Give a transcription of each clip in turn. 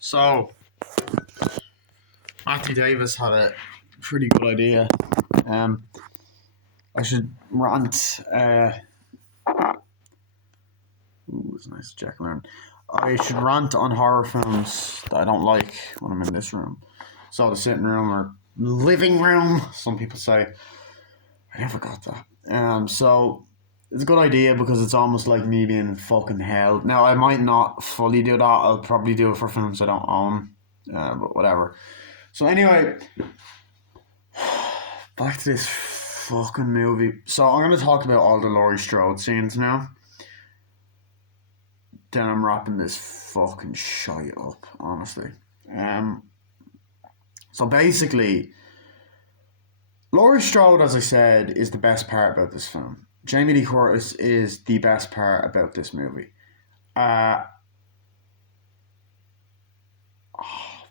So, Matthew Davis had a pretty good idea. Um, I should rant. It's nice to check around. I should rant on horror films that I don't like when I'm in this room. So, the sitting room or living room, some people say. I never got that. So, it's a good idea because it's almost like me being in fucking hell. Now, I might not fully do that. I'll probably do it for films I don't own. But whatever. So, anyway, back to this fucking movie. So I'm going to talk about all the Laurie Strode scenes now. Then I'm wrapping this fucking shite up, honestly. So basically, Laurie Strode, as I said, is the best part about this film. Jamie Lee Curtis is the best part about this movie. Oh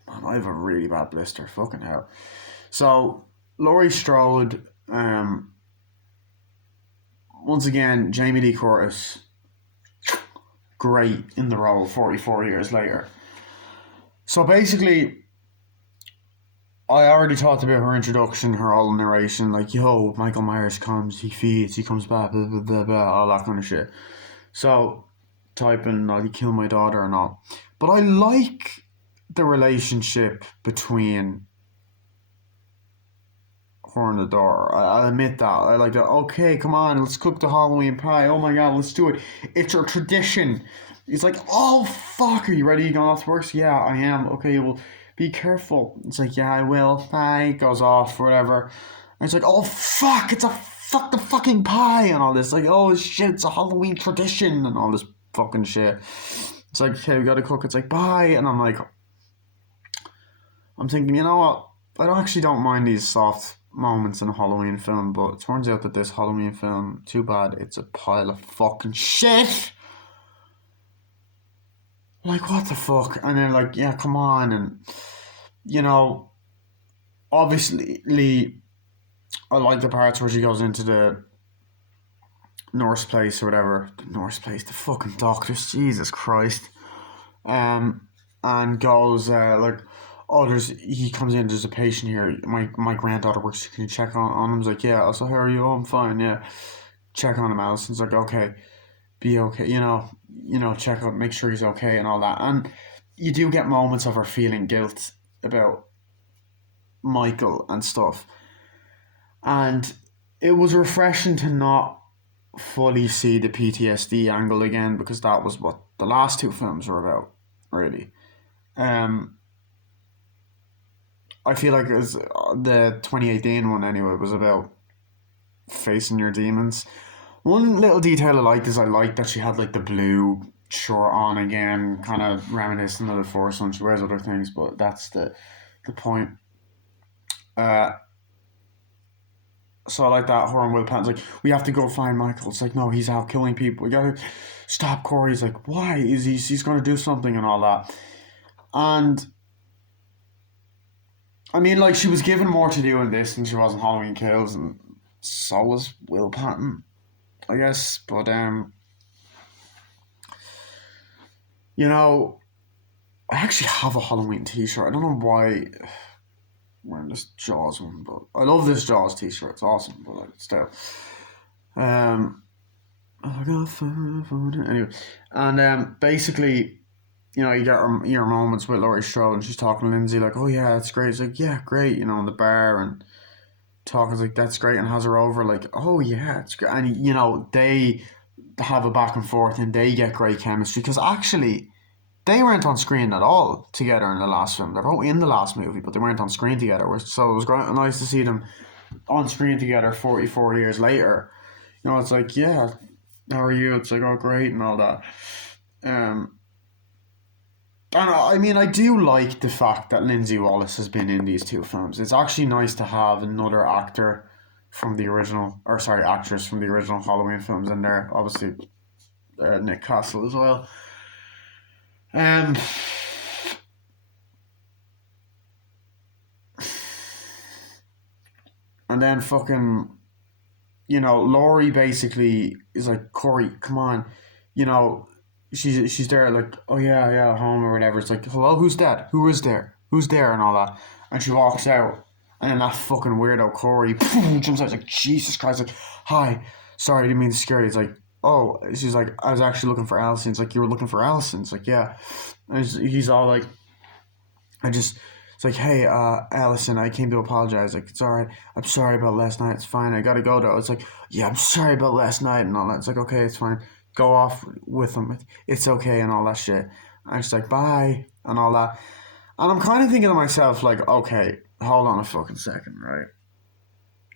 man, I have a really bad blister. Fucking hell. So Laurie Strode, once again, Jamie Lee Curtis, great in the role 44 years later. So basically, I already talked about her introduction, her whole narration, like, yo, Michael Myers comes, he feeds, he comes back, blah, blah, blah, blah, all that kind of shit. So, typing, like, he killed my daughter and all. But I like the relationship between her and the daughter. I'll admit that. I like that. Okay, come on, let's cook the Halloween pie. Oh my god, let's do it. It's a tradition. It's like, oh fuck, are you ready? You going off to work? Yeah, I am. Okay, well, be careful. It's like, yeah, I will. Bye. Goes off, whatever. And it's like, oh fuck, it's a fuck the fucking pie and all this. Like, oh shit, it's a Halloween tradition and all this fucking shit. It's like, okay, we gotta cook. It's like, bye. And I'm thinking, you know what? I actually don't mind these soft moments in a Halloween film, but it turns out that this Halloween film, too bad, it's a pile of fucking shit. Like, what the fuck? And then, like, yeah, come on. And, you know, obviously, I like the parts where she goes into the Norse place or whatever. The Norse place, the fucking doctors, Jesus Christ. And goes, like, oh, he comes in, there's a patient here. My granddaughter works, can you check on him? He's like, yeah. So, how are you? Oh, I'm fine, yeah. Check on him, Alison's like, okay, be okay, check out, make sure he's okay and all that. And you do get moments of her feeling guilt about Michael and stuff. And it was refreshing to not fully see the PTSD angle again, because that was what the last two films were about, really. I feel like it was the 2018 one anyway, was about facing your demons. One little detail I liked is I liked that she had like the blue shirt on again, kind of reminiscent of the Force One. She wears other things, but that's the point. Uh, so I like that. Her and Will Patton's like, we have to go find Michael. It's like, no, he's out killing people. We gotta stop Corey. He's like, why? He's gonna do something and all that. And I mean, like, she was given more to do in this than she was in Halloween Kills, and so was Will Patton, I guess. But you know, I actually have a Halloween T-shirt. I don't know why I'm wearing this Jaws one, but I love this Jaws T-shirt. It's awesome, but like, still. I got fun. Anyway, and basically, you know, you get your moments with Laurie Strode, and she's talking to Lindsay like, "Oh yeah, that's great." It's like, "Yeah, great," you know, in the bar, and talking like, "That's great," and has her over like, "Oh yeah, it's great," and you know, they have a back and forth, and they get great chemistry because actually they weren't on screen at all together in the last film. They're both in the last movie, but they weren't on screen together. So it was nice to see them on screen together 44 years later. You know, it's like, yeah, how are you? It's like, oh, great, and all that. And I mean, I do like the fact that Lindsay Wallace has been in these two films. It's actually nice to have another actor from the original, or sorry, actress from the original Halloween films in there. Obviously, Nick Castle as well. Um, and then fucking, you know, Laurie basically is like, Corey, come on, you know, she's there like, oh yeah, yeah, home or whatever. It's like, hello, who's that? Who is there? Who's there and all that. And she walks out, and then that fucking weirdo Corey jumps out. It's like, Jesus Christ, like, hi, sorry, I didn't mean to scare you. It's like, oh, she's like, I was actually looking for Allison. It's like, you were looking for Allison. It's like, yeah. And he's all like, I just, it's like, hey, Allison, I came to apologize. Like, it's all right. I'm sorry about last night. It's fine. I gotta go though. It's like, yeah, I'm sorry about last night and all that. It's like, okay, it's fine. Go off with him. It's okay and all that shit. And she's like, bye and all that. And I'm kind of thinking to myself, like, okay, hold on a fucking second, right?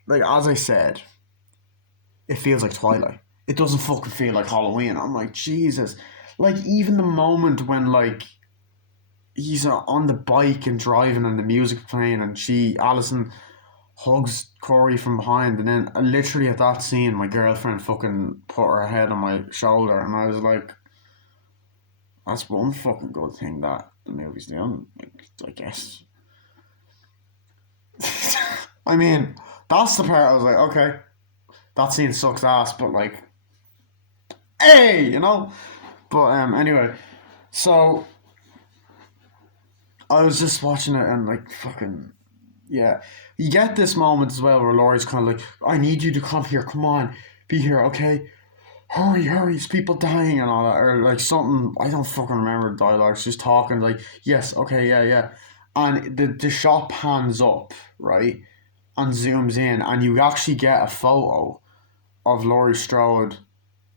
Like, as I said, it feels like Twilight. It doesn't fucking feel like Halloween. I'm like, Jesus. Like, even the moment when, like, he's on the bike and driving and the music playing and Allison hugs Corey from behind, and then literally at that scene my girlfriend fucking put her head on my shoulder, and I was like, that's one fucking good thing that the movie's doing, like, I guess. I mean, that's the part I was like, okay, that scene sucks ass, but like, hey, you know. But anyway, so I was just watching it and like fucking, yeah. You get this moment as well where Laurie's kind of like, I need you to come here, come on, be here, okay? Hurry, hurry, there's people dying and all that. Or like something, I don't fucking remember the dialogue. She's talking like, yes, okay, yeah, yeah. And the shot pans up, right? And zooms in, and you actually get a photo of Laurie Strode,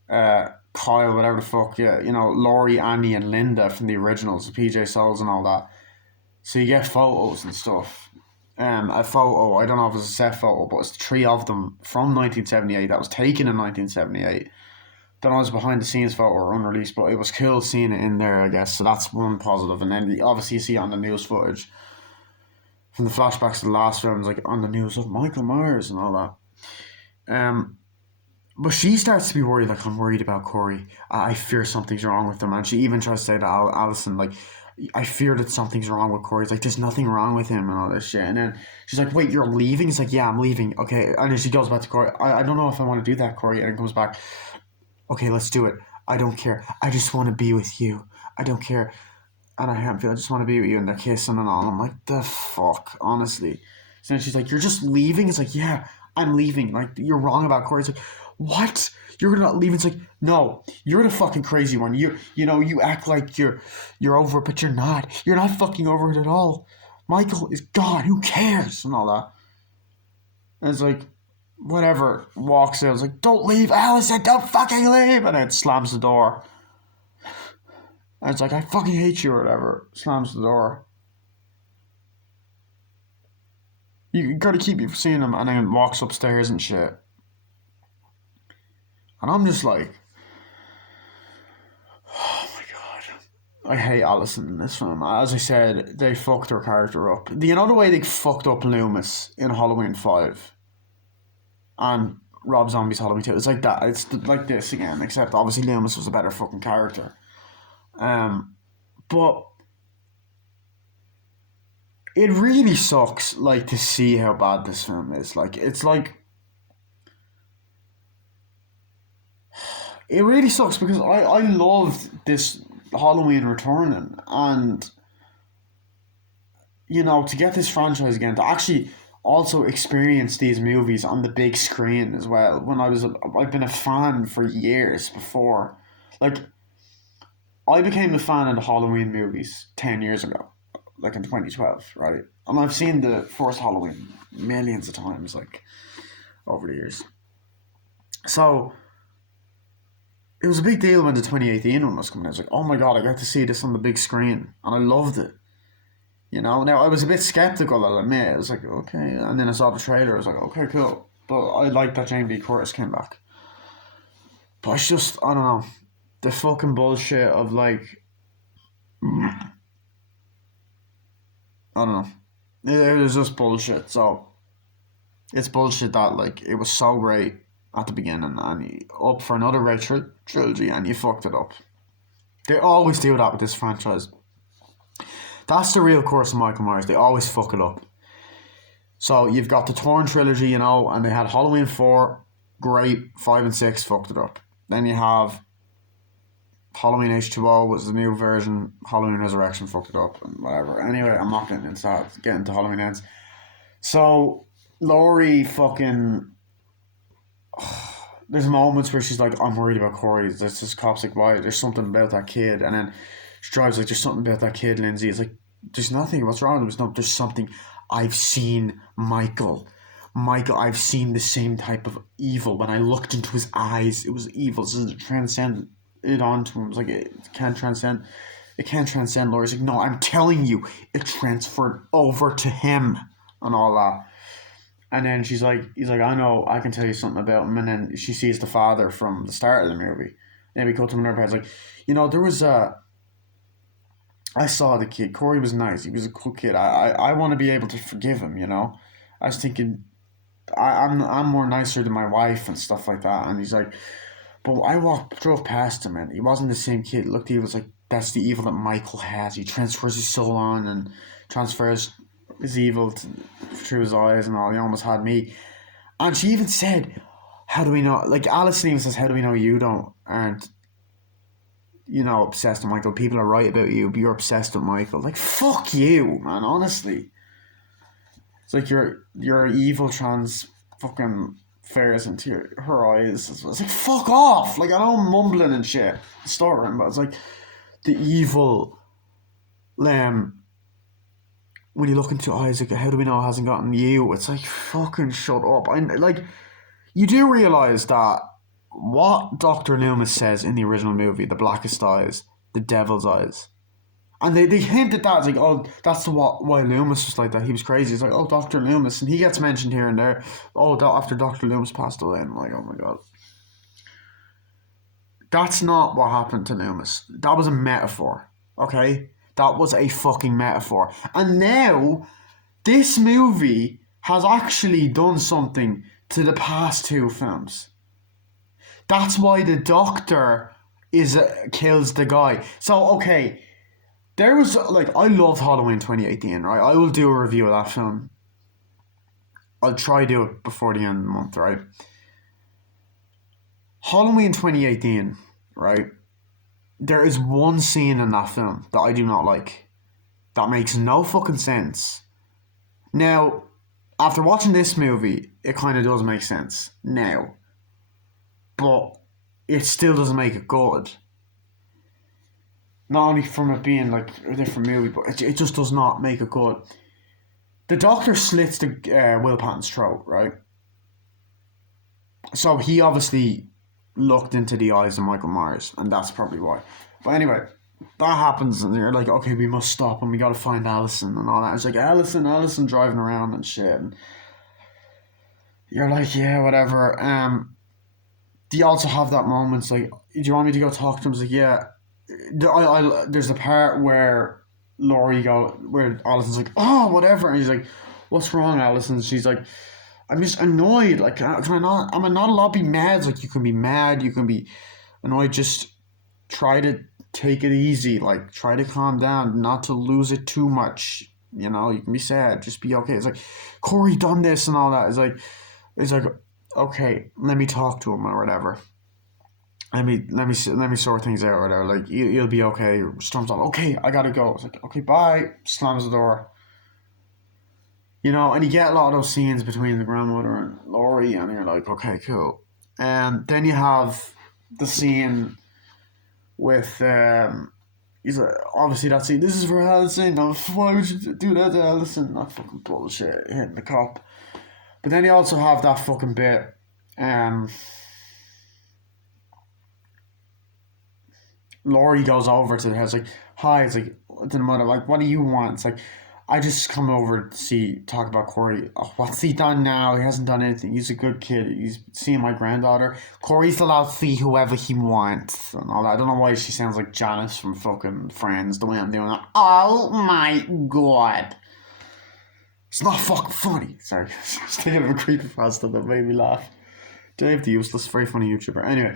Kyle, whatever the fuck, yeah, you know, Laurie, Annie, and Linda from the originals, the PJ Souls and all that. So you get photos and stuff. A photo, I don't know if it's a set photo, but it's three of them from 1978 that was taken in 1978. Don't know if it's behind the scenes photo or unreleased, but it was cool seeing it in there, I guess. So that's one positive. And then obviously you see it on the news footage from the flashbacks to the last films, like on the news of Michael Myers and all that. But she starts to be worried, like, I'm worried about Corey. I fear something's wrong with him. And she even tries to say to Allison, like, I fear that something's wrong with Corey. It's like, there's nothing wrong with him and all this shit. And then she's like, wait, you're leaving? He's like, yeah, I'm leaving. Okay. And then she goes back to Corey. I don't know if I want to do that, Corey. And comes back, okay, let's do it. I don't care. I just want to be with you. I don't care. And I just want to be with you. And they're kissing and all. I'm like, the fuck, honestly. So then she's like, you're just leaving? It's like, yeah, I'm leaving. Like, you're wrong about Corey. It's like, what? You're gonna leave? It's like, no, you're the fucking crazy one. You act like you're over it, but you're not. You're not fucking over it at all. Michael is gone. Who cares? And all that. And it's like, whatever. Walks out. It's like, don't leave, Allison. Don't fucking leave. And then slams the door. And it's like, I fucking hate you or whatever. Slams the door. You gotta keep me from seeing him. And then walks upstairs and shit. And I'm just like, oh my god. I hate Allison in this film. As I said, they fucked her character up. You know the way they fucked up Loomis in Halloween 5? And Rob Zombie's Halloween 2? It's like that. It's like this again, except obviously Loomis was a better fucking character. But it really sucks, like, to see how bad this film is. Like, it's like, it really sucks because I loved this Halloween returning, and you know, to get this franchise again, to actually also experience these movies on the big screen as well. I've been a fan for years before, like, I became a fan of the Halloween movies 10 years ago, like in 2012, right? And I've seen the first Halloween millions of times, like, over the years. So it was a big deal when the 2018 one was coming out. I was like, oh my god, I got to see this on the big screen, and I loved it. You know, now I was a bit skeptical, I'll admit. I was like, okay, and then I saw the trailer. I was like, okay, cool. But I liked that Jamie Lee Curtis came back. But it's just, I don't know, the fucking bullshit of like, I don't know. It was just bullshit. So it's bullshit that like it was so great at the beginning and you up for another great trilogy and you fucked it up. They always do that with this franchise. That's the real curse of Michael Myers. They always fuck it up. So you've got the Torn trilogy, you know, and they had Halloween 4, great. 5 and 6 fucked it up. Then you have Halloween H2O was the new version. Halloween Resurrection fucked it up and whatever. Anyway, I'm not getting into that. Getting into Halloween Ends. So Laurie fucking. There's moments where she's like, I'm worried about Corey. There's this cop's like, why? There's something about that kid. And then she drives like, there's something about that kid, Lindsay. It's like, there's nothing. What's wrong? There's something. I've seen Michael. I've seen the same type of evil. When I looked into his eyes, it was evil. So it transcended it onto him. It's like, it can't transcend. It can't transcend Laurie's like, no, I'm telling you, it transferred over to him and all that. And then he's like, I know, I can tell you something about him. And then she sees the father from the start of the movie. And we go to another part. It's like, there was I saw the kid. Corey was nice. He was a cool kid. I want to be able to forgive him, I was thinking, I'm more nicer than my wife and stuff like that. And he's like, but I drove past him and he wasn't the same kid. It looked evil. It was like, that's the evil that Michael has. He transfers his soul on and transfers his evil through his eyes and all. He almost had me. And she even said, how do we know? Like, Alison even says, how do we know you aren't, obsessed with Michael? People are right about you, but you're obsessed with Michael. Like, fuck you, man, honestly. It's like your evil trans fucking fares into her eyes. It's like, fuck off. Like, I know I'm mumbling and shit, stuttering, but it's like the evil, when you look into eyes, like, how do we know it hasn't gotten you? It's like, fucking shut up. Like, you do realise that what Dr. Loomis says in the original movie, the blackest eyes, the devil's eyes. And they hint at that. It's like, oh, that's why Loomis was like that. He was crazy. It's like, oh, Dr. Loomis. And he gets mentioned here and there. Oh, after Dr. Loomis passed away. And I'm like, oh my God. That's not what happened to Loomis. That was a metaphor. Okay? That was a fucking metaphor. And now, this movie has actually done something to the past two films. That's why the doctor kills the guy. So, okay, there was, like, I loved Halloween 2018, right? I will do a review of that film. I'll try to do it before the end of the month, right? Halloween 2018, right? There is one scene in that film that I do not like. That makes no fucking sense. Now, after watching this movie, it kind of does make sense now. But it still doesn't make it good. Not only from it being like a different movie, but it just does not make it good. The doctor slits the Will Patton's throat, right? So he obviously looked into the eyes of Michael Myers, and that's probably why. But anyway, that happens, and you're like, okay, we must stop, and we gotta find Alison and all that. It's like, Alison driving around and shit. And you're like, yeah, whatever. Do you also have that moment? It's like, do you want me to go talk to him? It's like, yeah. There's a part where where Alison's like, oh, whatever, and he's like, what's wrong, Alison? She's like, I'm just annoyed. Like, can I not? Am I not allowed to be mad? It's like, you can be mad, you can be annoyed. Just try to take it easy. Like, try to calm down, not to lose it too much. You can be sad, just be okay. It's like, Corey done this and all that. It's like, okay, let me talk to him or whatever. Let me sort things out or whatever. Like, you'll be okay. Storms on. Okay, I gotta go. It's like, okay, bye. Slams the door. And you get a lot of those scenes between the grandmother and Laurie, and you're like, okay, cool. And then you have the scene with he's like, obviously that scene. This is for Alison. Why would you do that to Alison? That fucking bullshit. Hitting the cop. But then you also have that fucking bit. Laurie goes over to the house, like, hi. It's like, to the mother, like, what do you want? It's like, I just come over to talk about Corey. Oh, what's he done now? He hasn't done anything. He's a good kid. He's seeing my granddaughter. Corey's allowed to see whoever he wants and all that. I don't know why she sounds like Janice from fucking Friends, the way I'm doing that. Oh my God. It's not fucking funny. Sorry. I was thinking of a creepypasta that made me laugh. Dave the Useless, very funny YouTuber. Anyway,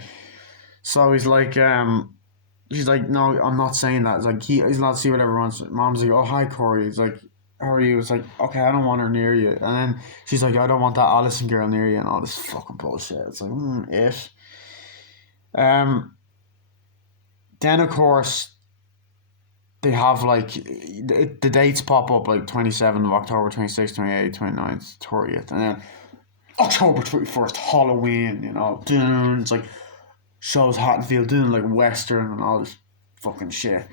so he's like, she's like, no, I'm not saying that. It's like, he's allowed to see whatever he wants. Mom's like, oh, hi, Corey. He's like, how are you? It's like, okay, I don't want her near you. And then she's like, I don't want that Alison girl near you and all this fucking bullshit. It's like, ish. Then, of course, they have like the dates pop up like 27th of October, 26th, 28th, 29th, 30th, and then October 21st, Halloween, it's like shows Haddonfield doing like Western and all this fucking shit.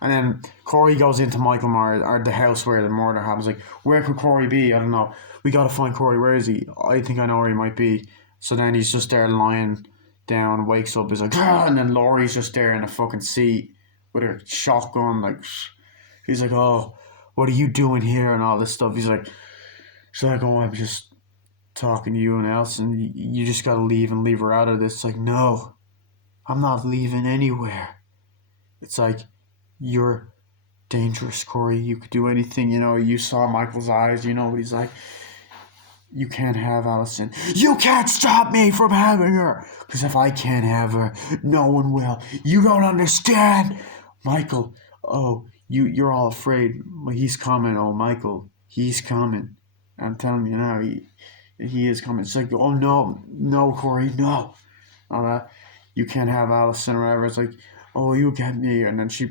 And then Corey goes into Michael Myers, or the house where the murder happens. Like, where could Corey be? I don't know. We gotta find Corey. Where is he? I think I know where he might be. So then he's just there lying down, wakes up, he's like, ah! And then Laurie's just there in a fucking seat with her shotgun. Like, he's like, oh, what are you doing here? And all this stuff. She's like, oh, I'm just talking to you and else, and you just gotta leave and leave her out of this. It's like, no, I'm not leaving anywhere. It's like, you're dangerous, Corey. You could do anything. You saw Michael's eyes. You know what he's like. You can't have Allison. You can't stop me from having her. Because if I can't have her, no one will. You don't understand. Michael, oh, you're all afraid. Well, he's coming. Oh, Michael, he's coming. I'm telling you now, he is coming. It's like, oh, no, Corey, no. All that. You can't have Allison or whatever. It's like, oh, you get me. And then she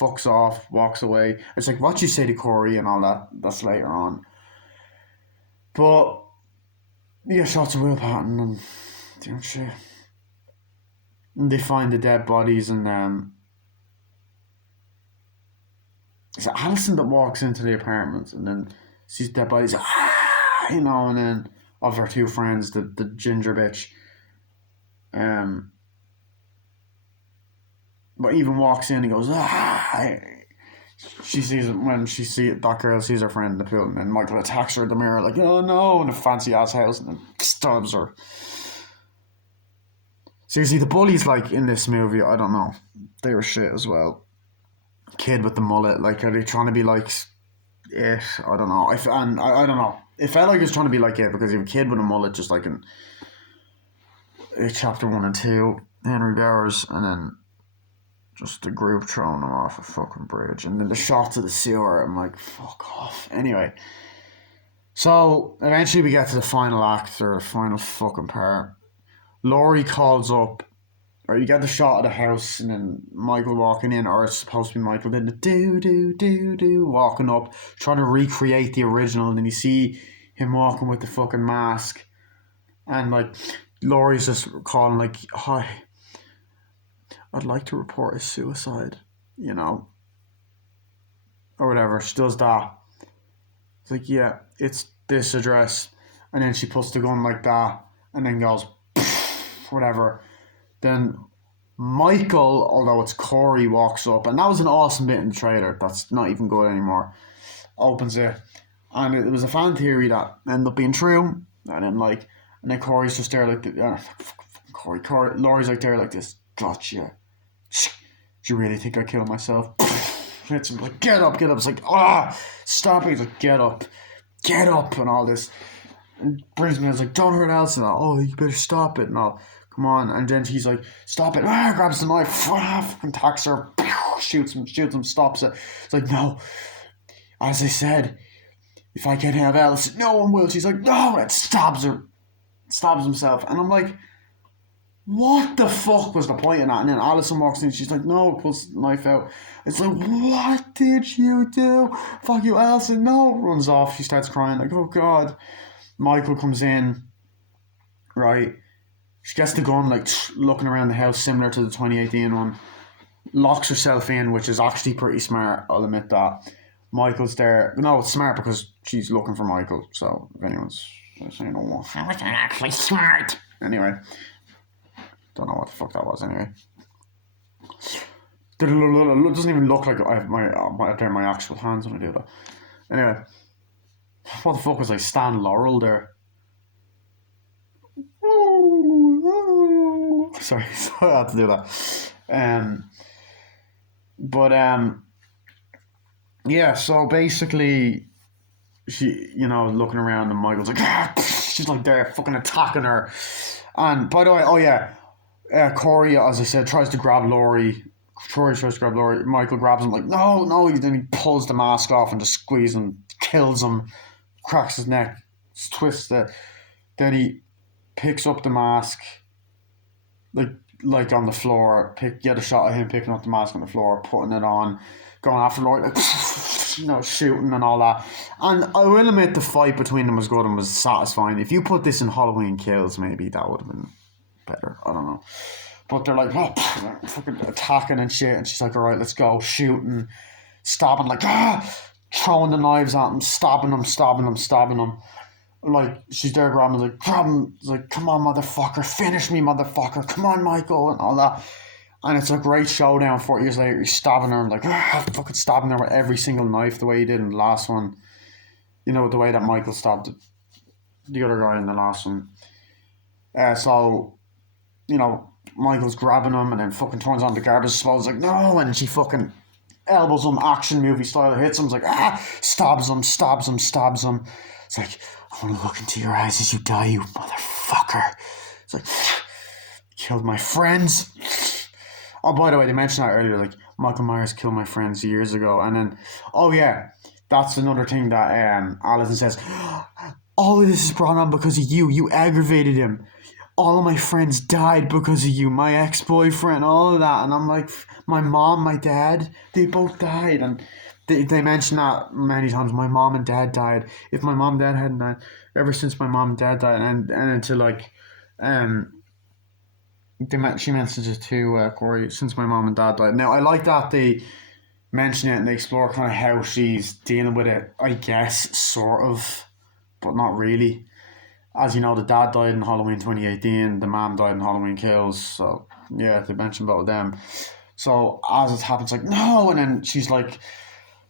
fucks off, walks away. It's like, what you say to Corey and all that, that's later on. But, yeah, shots of Will Patton and doing shit. And they find the dead bodies, and it's Allison that walks into the apartment and then sees dead bodies, and then of her two friends, the ginger bitch. But even walks in and goes, she sees it when that girl sees her friend in the pool, and then Michael attacks her in the mirror like, oh no, in a fancy ass house, and then stabs her. Seriously, the bullies like in this movie, I don't know, they were shit as well. Kid with the mullet, like, are they trying to be like it? I don't know. I don't know. It felt like it was trying to be like it because you have a kid with a mullet, just like in chapter 1 and 2, Henry Bowers, and then just the group throwing them off a fucking bridge. And then the shots of the sewer, I'm like, fuck off. Anyway. So, eventually we get to the final act, or the final fucking part. Laurie calls up, or you get the shot of the house, and then Michael walking in, or it's supposed to be Michael, then the do, walking up, trying to recreate the original, and then you see him walking with the fucking mask. And, like, Laurie's just calling, like, hi, I'd like to report a suicide, or whatever. She does that. It's like, yeah, it's this address. And then she puts the gun like that, and then goes, whatever. Then Michael, although it's Corey, walks up, and that was an awesome bit in the trailer. That's not even good anymore. Opens it, and it was a fan theory that ended up being true. And then Corey's just there like, Corey, Laurie's like there like this. Gotcha. Do you really think I killed myself? Hits him like, get up. It's like, stop it. He's like, get up, and all this. And brings me, I was like, don't hurt Allison. Oh, you better stop it. And all, come on. And then he's like, stop it. Grabs the knife, and attacks her, shoots him, stops it. It's like, no. As I said, if I can't have Allison, no one will. She's like, no, and stabs himself. And I'm like, what the fuck was the point in that? And then Allison walks in, she's like, no, pulls the knife out. It's like, what did you do? Fuck you, Allison, no. Runs off, she starts crying, like, oh god. Michael comes in, right? She gets the gun, like, looking around the house, similar to the 2018 one. Locks herself in, which is actually pretty smart, I'll admit that. Michael's there. No, it's smart because she's looking for Michael, so if anyone's saying, oh, how is that actually smart? Anyway. Don't know what the fuck that was anyway. It doesn't even look like I have my actual hands when I do that. Anyway, what the fuck was like Stan Laurel there? Sorry, I had to do that. Yeah. So basically, she, looking around, and Michael's like, she's like there, fucking attacking her. And by the way, oh yeah. Corey, as I said, tries to grab Laurie. Michael grabs him like, no. Then he pulls the mask off and just squeezes him, kills him, cracks his neck, twists it. Then he picks up the mask, like like on the floor, get a shot of him picking up the mask on the floor, putting it on, going after Laurie, like, shooting and all that. And I will admit the fight between them was good and was satisfying. If you put this in Halloween Kills, maybe that would have been better. I don't know. But they're like, fucking attacking and shit. And she's like, all right, let's go. Shooting, stabbing, like, throwing the knives at him, stabbing him. Like, she's there grabbing, like, grab him. It's like, come on, motherfucker, finish me, motherfucker. Come on, Michael, and all that. And it's a great showdown 4 years later. He's stabbing her, like, fucking stabbing her with every single knife the way he did in the last one. You know, the way that Michael stabbed the other guy in the last one. So, you know, Michael's grabbing him and then fucking turns on the garbage disposal. Like, no, and she fucking elbows him, action movie style, hits him. It's like, stabs him. It's like, I want to look into your eyes as you die, you motherfucker. It's like, killed my friends. Oh, by the way, they mentioned that earlier, like, Michael Myers killed my friends years ago. And then, oh yeah, that's another thing that Allison says. All of this is brought on because of you. You aggravated him. All of my friends died because of you. My ex-boyfriend, all of that. And I'm like, my mom, my dad, they both died. And they mention that many times. My mom and dad died. If my mom and dad hadn't died, ever since my mom and dad died, and into like, she mentions it too, Corey, since my mom and dad died. Now, I like that they mention it and they explore kind of how she's dealing with it, I guess, sort of, but not really. As you know, the dad died in Halloween 2018, the mom died in Halloween Kills, so yeah, they mentioned both of them. So as it happens, like, no, and then she's like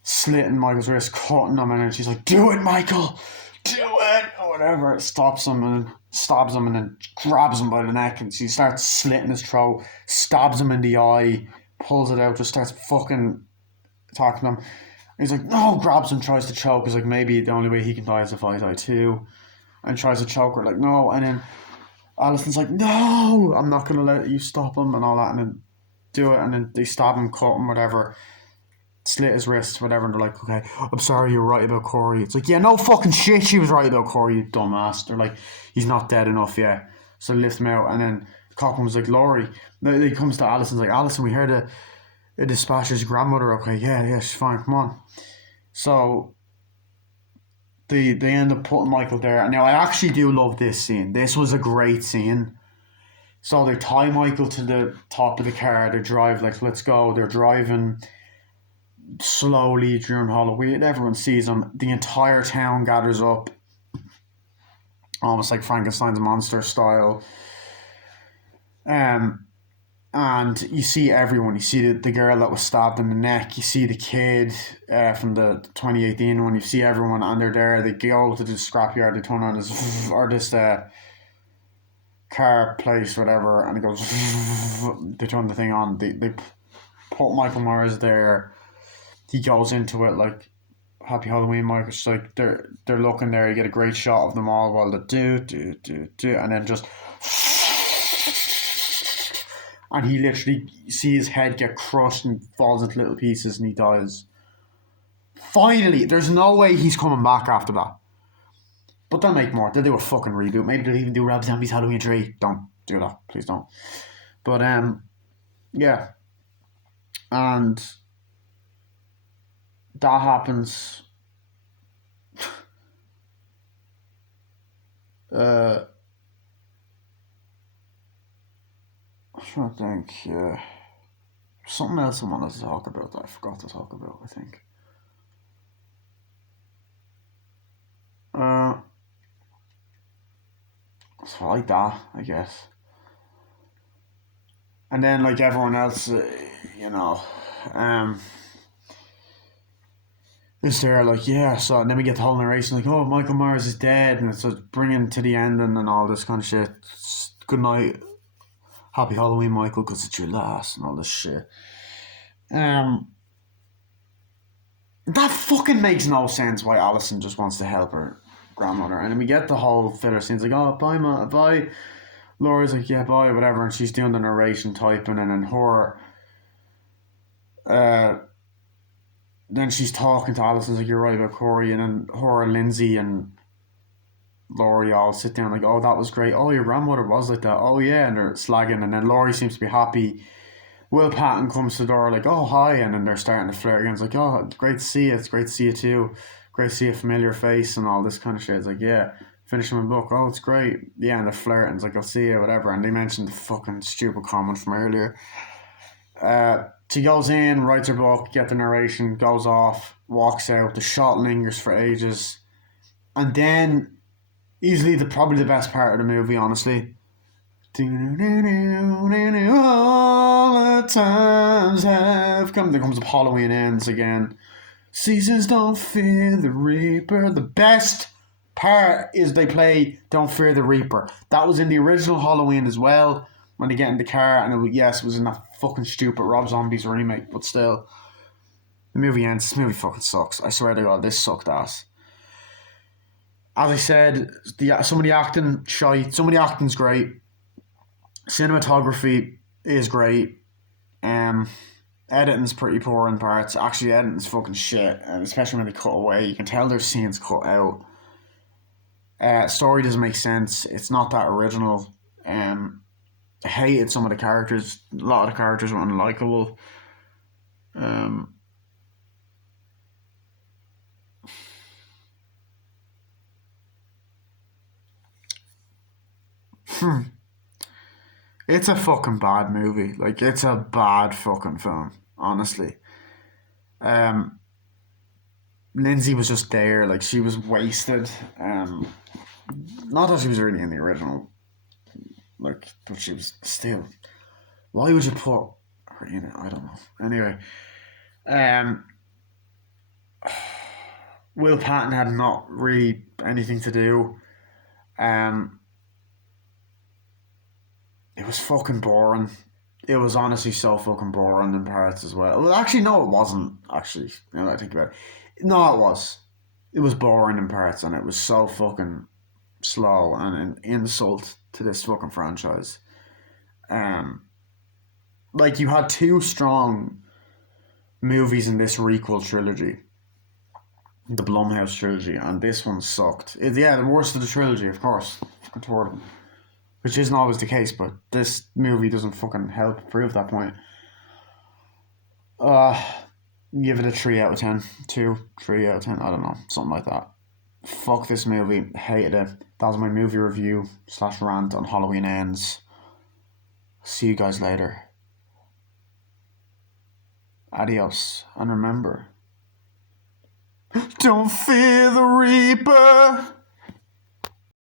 slitting Michael's wrist, cutting him, and then she's like, do it, Michael, do it, or whatever. It stops him and stabs him and then grabs him by the neck, and she starts slitting his throat, stabs him in the eye, pulls it out, just starts fucking attacking him. And he's like, no, grabs him, tries to choke. He's like, maybe the only way he can die is if I die too. And tries to choke her, like, no. And then Allison's like, no, I'm not going to let you stop him and all that. And then do it. And then they stab him, cut him, whatever. Slit his wrist, whatever. And they're like, okay, I'm sorry, you're right about Corey. It's like, yeah, no fucking shit, she was right about Corey, you dumbass. They're like, he's not dead enough yet. So they lift him out. And then Cochran was like, Laurie. Then he comes to Allison's like, Allison, we heard a dispatcher's grandmother. Okay, yeah, she's fine, come on. So they end up putting Michael there. Now, I actually do love this scene. This was a great scene. So they tie Michael to the top of the car. They drive, like, let's go. They're driving slowly during Halloween. Everyone sees them. The entire town gathers up. Almost like Frankenstein's monster style. And you see everyone. You see the girl that was stabbed in the neck. You see the kid from the 2018 one. You see everyone, and they're there. They go to the scrapyard. They turn on this car place, whatever, and it goes. They turn the thing on. They put Michael Myers there. He goes into it like, Happy Halloween, Michael. It's like they're looking there. You get a great shot of them all while they do, and then just. And he literally see his head get crushed and falls into little pieces and he dies. Finally, there's no way he's coming back after that. But they'll make more. They'll do a fucking reboot. Maybe they'll even do Rob Zombie's Halloween 3. Don't do that. Please don't. But, yeah. And that happens. I'm trying to think. Something else I wanted to talk about that I forgot to talk about, I think. So like that, I guess. And then, like everyone else, is there, like, yeah, so, and then we get the whole narration, like, oh, Michael Myers is dead, and it's like bringing to the ending and all this kind of shit. Good night, Happy Halloween, Michael, because it's your last, and all this shit. That fucking makes no sense why Allison just wants to help her grandmother. And then we get the whole filler scenes, like, oh, bye, ma, bye. Laura's like, yeah, bye, whatever, and she's doing the narration, typing, and then her, then she's talking to Allison's like, you're right about Corey, and then her and Lindsay and Laurie all sit down like, oh, that was great. Oh, your grandmother was like that. Oh, yeah. And they're slagging. And then Laurie seems to be happy. Will Patton comes to the door like, oh, hi. And then they're starting to flirt again. It's like, oh, great to see you. It's great to see you too. Great to see a familiar face and all this kind of shit. It's like, yeah. Finishing my book. Oh, it's great. Yeah. And they're flirting. It's like, I'll see you, whatever. And they mentioned the fucking stupid comment from earlier. She goes in, writes her book, get the narration, goes off, walks out. The shot lingers for ages. And then easily probably the best part of the movie, honestly. All the times have come. There comes up Halloween ends again. Seasons don't fear the Reaper. The best part is they play Don't Fear the Reaper. That was in the original Halloween as well. When they get in the car, and it was in that fucking stupid Rob Zombies remake, but still. The movie ends. This movie fucking sucks. I swear to God, this sucked ass. As I said, some of the acting shite. Some of the acting's great. Cinematography is great. Editing's pretty poor in parts. Actually, editing's fucking shit, and especially when they cut away. You can tell there's scenes cut out. Story doesn't make sense. It's not that original. I hated some of the characters. A lot of the characters were unlikable. Um, it's a fucking bad movie. Like, it's a bad fucking film, honestly. Um, Lindsay was just there. Like, she was wasted. Not that she was really in the original, like, but she was still. Why would you put her in it? I don't know. Anyway, um, Will Patton had not really anything to do. Um, it was fucking boring. It was honestly so fucking boring in parts as well. Well, actually, no, it wasn't. Actually, now that I think about it, no, it was. It was boring in parts, and it was so fucking slow and an insult to this fucking franchise. Um, like you had two strong movies in this requel trilogy, the Blumhouse trilogy, and this one sucked. Yeah, the worst of the trilogy, of course, fucking toward them, which isn't always the case, but this movie doesn't fucking help prove that point. Uh, Give it a 3 out of 10. 2, 3 out of 10. I don't know. Something like that. Fuck this movie. Hated it. That was my movie review / rant on Halloween Ends. See you guys later. Adios. And remember, don't fear the Reaper.